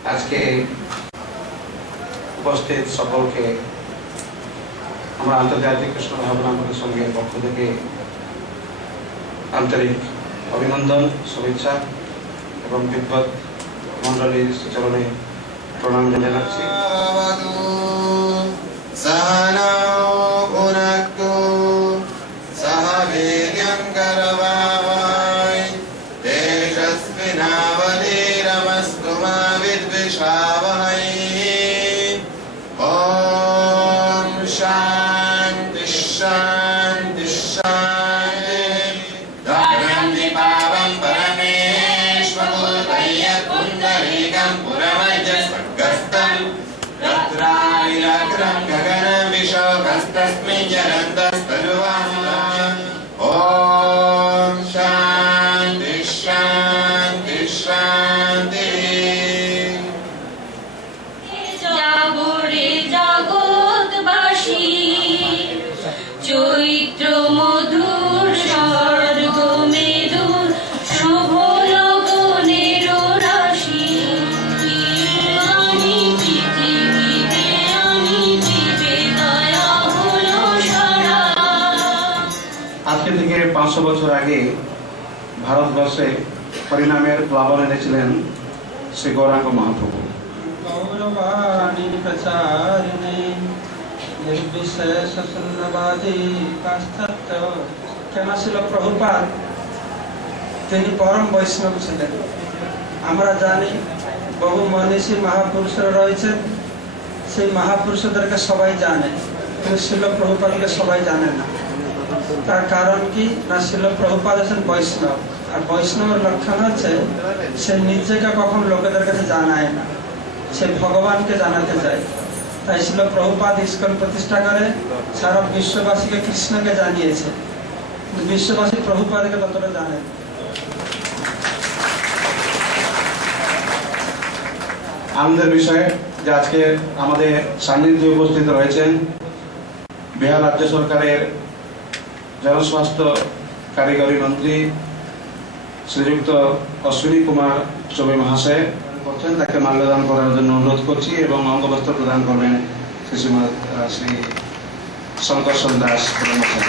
আজকে উপস্থিত সকলকে আমরা আন্তর্জাতিক কৃষ্ণ ভাবনা সংঘের পক্ষ থেকে আন্তরিক অভিনন্দন, শুভেচ্ছা এবং বিদ্বৎ মণ্ডলীর চরণে প্রণাম জানাচ্ছি। शांति शांति शांति दीपावं परमेश्वरं पुंडरीकं पुरमजस्कस्तं रत्राविलग्नं गगनं विशोकस्तस्मिन् जरन्तस्तरुवाम् ॐ शांति शांति शांति। চৈত্র মধুর স্বর্গ মেদুর শুভ লগনের রাশি, আমি পৃথিবীতে আমি জীবে দয়া হলো সারা। আজকে থেকে 500 বছর আগে ভারতবর্ষে হরিনামের প্লাবন এনেছিলেন শ্রী গৌরাঙ্গ মহাপ্রভু। গৌরবাণী প্রচারিণী निर्विशेष शून्यवादी पाश्चात्य কেন ছিল প্রভুপাদ? তিনি পরম বৈষ্ণব ছিলেন। আমরা জানি বহু মনীষী মহাপুরুষরা রয়েছেন, সেই মহাপুরুষদেরকে সবাই জানে, কিন্তু শিল প্রভুপাদকে সবাই জানে না। তার কারণ কি না, শিল প্রভুপাদ হচ্ছেন বৈষ্ণব, আর বৈষ্ণবের লক্ষণ হচ্ছে সে নিজেকে কখন লোকেদের কাছে জানায় না, সে ভগবানকে জানাতে চায়। তাই ছিল প্রভুপাদ ইস্কন প্রতিষ্ঠা করে সারা বিশ্ববাসীকে কৃষ্ণকে জানিয়েছে, কিন্তু বিশ্ববাসী প্রভুপাদকে ততটা জানে। আনন্দের বিষয় যে আজকে আমাদের সান্নিধ্যে উপস্থিত রয়েছেন বিহার রাজ্য সরকারের জনস্বাস্থ্য কারিগরি মন্ত্রী শ্রীযুক্ত অশ্বিনী কুমার চৌবে মহাশয় করছেন। তাকে মাল্যদান করার জন্য অনুরোধ করছি এবং অঙ্গবস্ত্র প্রদান করবেন শ্রী শঙ্কর্ষণ দাস মহাশয়।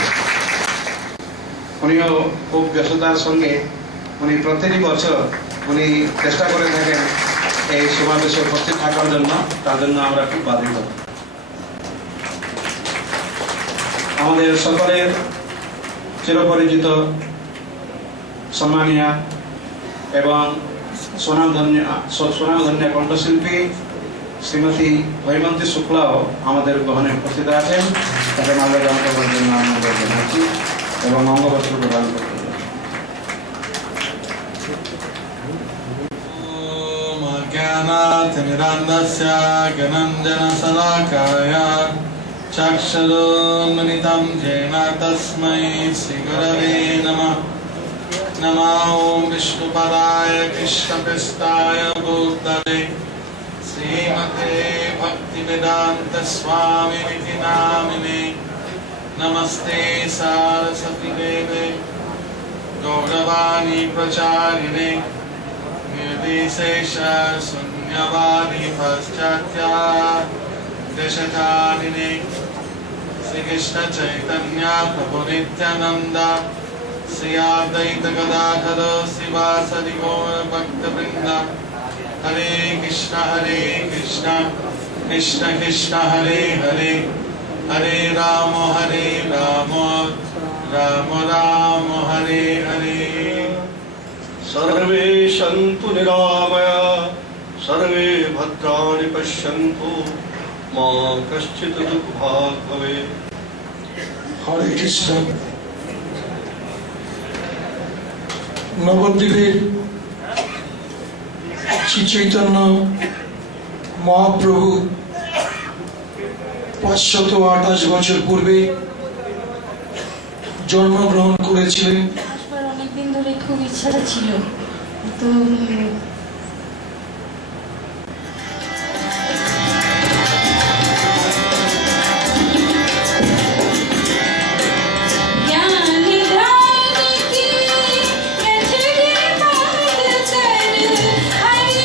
উনিও খুব ব্যস্ততার সঙ্গে উনি প্রতিটি বছর উনি চেষ্টা করে থাকেন এই সমাবেশে উপস্থিত থাকার জন্য, তার জন্য আমরা খুব বাধিত। আমাদের সকলের চিরপরিচিত সম্মানীয় এবং সুনামধন্য কণ্ঠশিল্পী শ্রীমতী হৈমন্তী শুক্লাও আমাদের গ্রহণে উপস্থিত আছেন। তাকে মাল্যদান করার জন্য অনুরোধ জানাচ্ছি এবং অঙ্গবস্ত্র প্রদান করতে। ज्ञानातिमिरान्धस्य ज्ञानाञ्जनशलाकाय चक्षुरुन्मिलितं येन तस्मै श्रीगुरवे नमः। नमो विष्णुपदाय कृष्णपृष्ठाय भूतले श्रीमते भक्तिवेदान्त स्वामिनिति नामिने। नमस्ते सरस्वती देवे गौरवाणी प्रचारिणे निर्विशेष शून्यवादी पाश्चात्य देशकालिने। श्री कृष्ण चैतन्य प्रभु नित्यानंद श्री अद्वैत गदाधर श्रीवासदि गौर भक्तवृंद। हरे कृष्ण कृष्ण कृष्ण हरे हरे, हरे राम राम राम हरे हरे। सर्वे सन्तु निरामया सर्वे भद्राणि पश्यन्तु मा कश्चित् दुःखभाग् भवेत्। हरे कृष्ण। নবদ্বীপের শ্রী চৈতন্য মহাপ্রভু 528 বছর পূর্বে জন্মগ্রহণ করেছিলেন। অনেকদিন ধরে খুব ইচ্ছা ছিল, তো Hare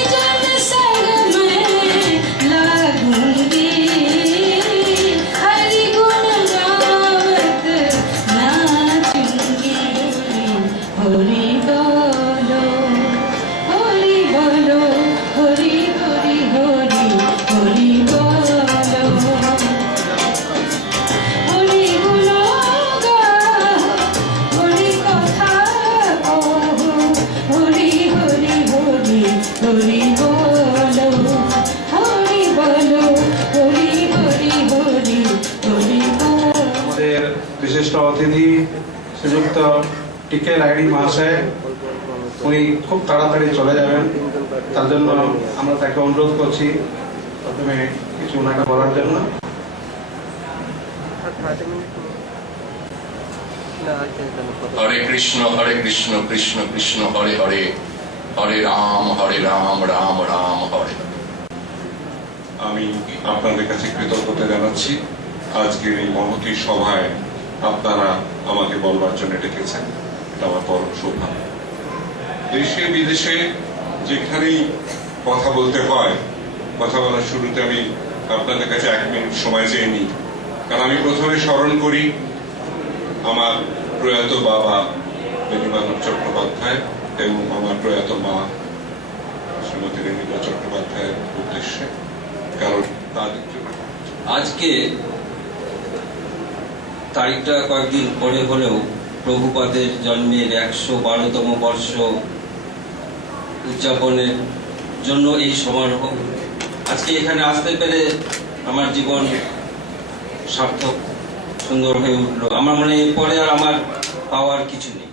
শ্রীযুক্ত টিকে রাইডি মহাশয় উনি খুব তাড়াতাড়ি চলে যাবেন, তার জন্য আমরা তাকে অনুরোধ করছি প্রথমে কিছু ওনাকে বলার জন্য। হরে কৃষ্ণ কৃষ্ণ কৃষ্ণ হরে হরে, হরে রাম রাম রাম হরে। আমি আপনাদের কাছে কৃতজ্ঞতা জানাচ্ছি আজকের এই মহতী সভায় আপনারা আমাকে বলবার জন্য ডেকেছেন, এটা আমার পরম সৌভাগ্য। দেশে বিদেশে যেখানেই কথা বলতে হয়, কথা বলার শুরুতে আমি আপনাদের কাছে 1 মিনিট সময় চেয়ে নিই, কারণ আমি প্রথমে স্মরণ করি আমার প্রয়াত বাবা বেণীমাধব চট্টোপাধ্যায় এবং আমার প্রয়াত মা শ্রীমতী রেণুকা চট্টোপাধ্যায়ের উদ্দেশ্যে, কারণ তাদের আজকে তারিখটা কয়েকদিন পরে হলেও প্রভুপাদের জন্মের 112তম বর্ষ উদযাপনের জন্য এই সমারোহ। আজকে এখানে আসতে পেরে আমার জীবন সার্থক, সুন্দর হয়ে উঠলো। আমার মনে হয় এরপরে আর আমার পাওয়ার কিছু নেই।